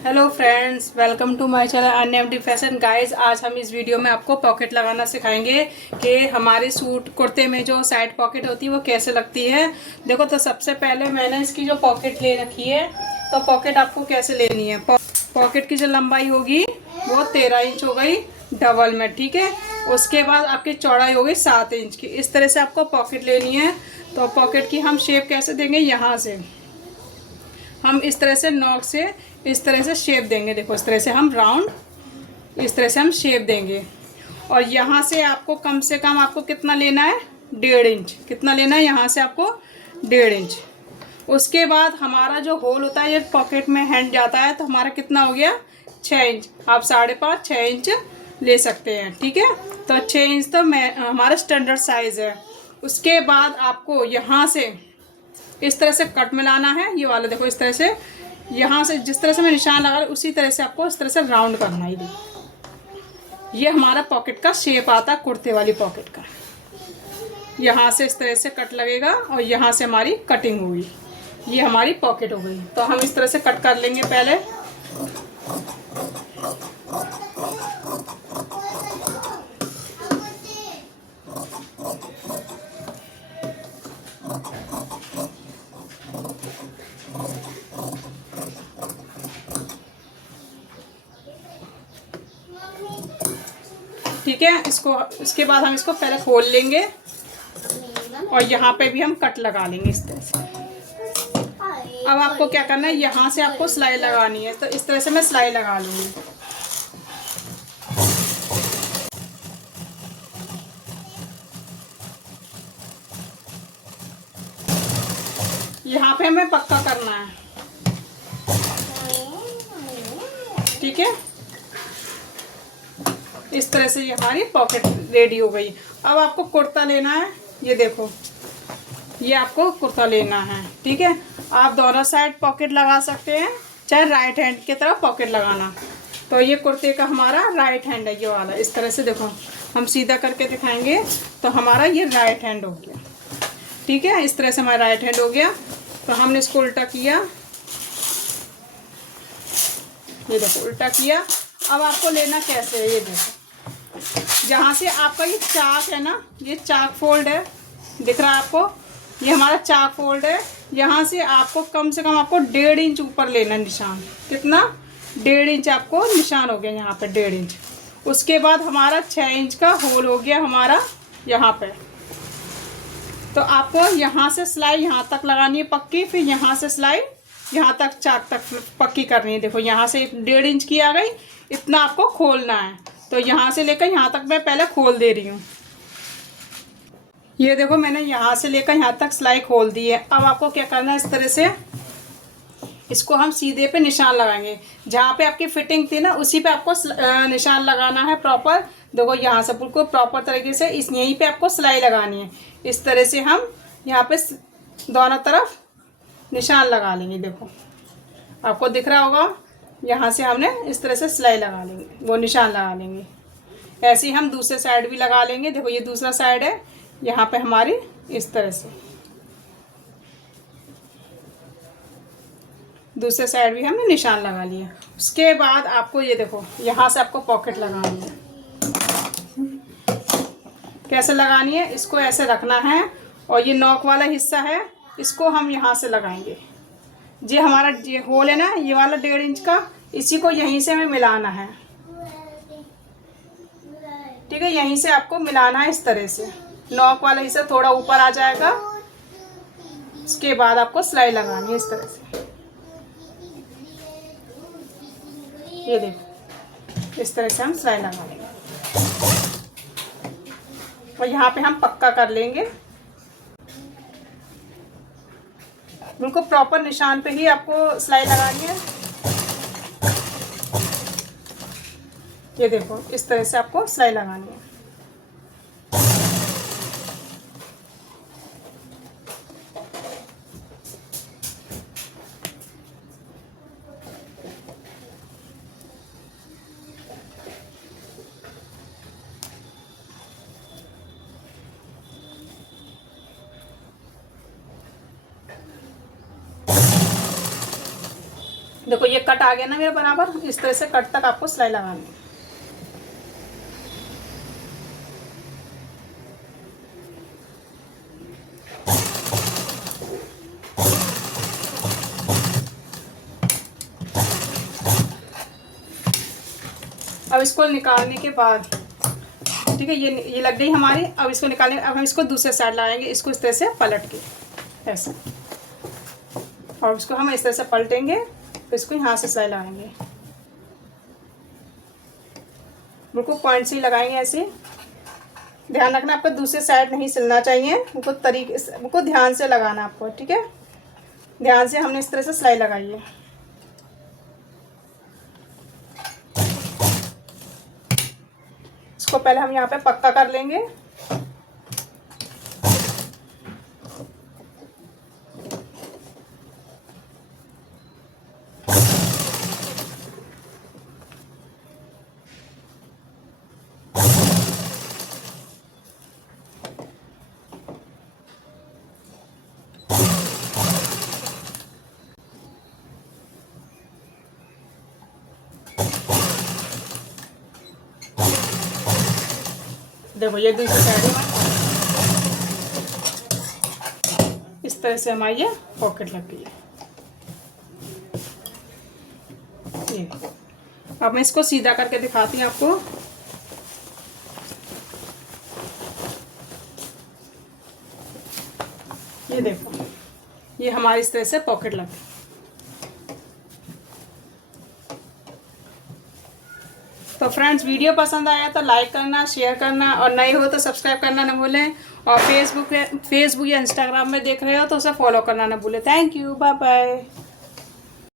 Hello friends, welcome to my channel unempty fashion. Guys, आज हम इस वीडियो में आपको पॉकेट लगाना सिखाएंगे कि हमारे सूट कुर्ते में जो साइड पॉकेट होती है वो कैसे लगती है। देखो, तो सबसे पहले मैंने इसकी जो पॉकेट ले रखी है, तो पॉकेट आपको कैसे लेनी है। पॉकेट की जो लंबाई होगी वो 13 इंच हो गई डबल में, ठीक है। उसके बाद आपकी चौड़ाई हो गई 7 इंच की। इस तरह से आपको पॉकेट लेनी है। तो पॉकेट की हम शेप कैसे देंगे, यहाँ से हम इस तरह से नॉक से इस तरह से शेप देंगे। देखो, इस तरह से हम राउंड इस तरह से हम शेप देंगे। और यहाँ से आपको कम से कम आपको कितना लेना है, 1.5 इंच। कितना लेना है, यहाँ से आपको 1.5 इंच। उसके बाद हमारा जो होल होता है, ये पॉकेट में हैंड जाता है, तो हमारा कितना हो गया, 6 इंच। आप 5.5 6 इंच ले सकते हैं, ठीक है। तो 6 इंच तो हमारा स्टैंडर्ड साइज़ है। उसके बाद आपको यहाँ से इस तरह से कट मिलाना है। ये वाला देखो, इस तरह से यहाँ से जिस तरह से मैं निशान लगा रहा हूँ उसी तरह से आपको इस तरह से राउंड करना है। ये हमारा पॉकेट का शेप आता है, कुर्ते वाली पॉकेट का। यहाँ से इस तरह से कट लगेगा और यहाँ से हमारी कटिंग होगी। ये हमारी पॉकेट हो गई। तो हम इस तरह से कट कर लेंगे पहले। ठीक है, इसके बाद हम इसको पहले खोल लेंगे और यहाँ पे भी हम कट लगा लेंगे इस तरह से। अब आपको क्या करना है, यहाँ से आपको सिलाई लगानी है। तो इस तरह से मैं सिलाई लगा लूँगी। यहाँ पे हमें पक्का करना है, ठीक है। इस तरह से ये हमारी पॉकेट रेडी हो गई। अब आपको कुर्ता लेना है। ये देखो, ये आपको कुर्ता लेना है, ठीक है। आप दोनों साइड पॉकेट लगा सकते हैं, चाहे राइट हैंड की तरफ पॉकेट लगाना। तो ये कुर्ते का हमारा राइट हैंड है, ये वाला। इस तरह से देखो, हम सीधा करके दिखाएंगे तो हमारा ये राइट हैंड हो गया, ठीक है। इस तरह से हमारा राइट हैंड हो गया। तो हमने इसको उल्टा किया, ये देखो उल्टा किया। अब आपको लेना कैसे है, ये देखो, जहाँ से आपका ये चाक है ना, ये चाक फोल्ड है, दिख रहा है आपको, ये हमारा चाक फोल्ड है। यहाँ से आपको कम से कम आपको 1.5 इंच ऊपर लेना निशान। कितना, 1.5 इंच आपको निशान हो गया यहाँ पे, 1.5 इंच। उसके बाद हमारा 6 इंच का होल हो गया हमारा यहाँ पे। तो आपको यहाँ से सिलाई यहाँ तक लगानी है पक्की, फिर यहाँ से सिलाई यहाँ तक चाक तक पक्की करनी है। देखो, यहाँ से 1.5 इंच की आ गई, इतना आपको खोलना है। तो यहाँ से लेकर यहाँ तक मैं पहले खोल दे रही हूँ। ये देखो, मैंने यहाँ से लेकर यहाँ तक सिलाई खोल दी है। अब आपको क्या करना है, इस तरह से इसको हम सीधे पे निशान लगाएंगे। जहाँ पे आपकी फिटिंग थी ना, उसी पे आपको निशान लगाना है प्रॉपर। देखो, यहाँ से बिल्कुल प्रॉपर तरीके से यहीं पे आपको सिलाई लगानी है। इस तरह से हम यहाँ पे दोनों तरफ निशान लगा लेंगे। देखो, आपको दिख रहा होगा, यहाँ से हमने इस तरह से सिलाई लगा लेंगे, वो निशान लगा लेंगे। ऐसे ही हम दूसरे साइड भी लगा लेंगे। देखो, ये दूसरा साइड है, यहाँ पे हमारी इस तरह से दूसरे साइड भी हमने निशान लगा लिया। उसके बाद आपको ये देखो, यहाँ से आपको पॉकेट लगानी है। कैसे लगानी है, इसको ऐसे रखना है और ये नॉक वाला हिस्सा है, इसको हम यहाँ से लगाएंगे। ये हमारा ये होल है ना, ये वाला 1.5 इंच का, इसी को यहीं से हमें मिलाना है, ठीक है। यहीं से आपको मिलाना है इस तरह से। नॉक वाला हिस्सा थोड़ा ऊपर आ जाएगा। उसके बाद आपको सिलाई लगानी है इस तरह से। ये देखो, इस तरह से हम सिलाई लगा लेंगे और यहाँ पे हम पक्का कर लेंगे। बिल्कुल प्रॉपर निशान पे ही आपको सिलाई लगानी है। ये देखो, इस तरह से आपको सिलाई लगानी है। देखो ये कट आ गया ना मेरा बराबर, इस तरह से कट तक आपको सिलाई लगानी है। अब इसको निकालने के बाद ठीक है, ये लग गई हमारी। अब इसको निकालने, अब हम इसको दूसरे साइड लगाएंगे, इसको इस तरह से पलट के ऐसे, और इसको हम इस तरह से पलटेंगे, तो इसको यहाँ से सिलाई लगाएंगे। बिल्कुल पॉइंट से ही लगाएंगे ऐसे। ध्यान रखना आपको दूसरी साइड नहीं सिलना चाहिए, उनको ध्यान से लगाना आपको, ठीक है। ध्यान से हमने इस तरह से सिलाई लगाई है। इसको पहले हम यहाँ पे पक्का कर लेंगे। देखो ये दूसरी साइड में इस तरह से हमारी ये पॉकेट लग गई है। ये अब मैं इसको सीधा करके दिखाती हूँ आपको। ये देखो, ये हमारी इस तरह से पॉकेट लग गई। तो फ्रेंड्स, वीडियो पसंद आया तो लाइक करना, शेयर करना, और नए हो तो सब्सक्राइब करना ना भूलें। और फेसबुक या इंस्टाग्राम में देख रहे हो तो उसे फॉलो करना ना भूलें। Thank you, bye bye.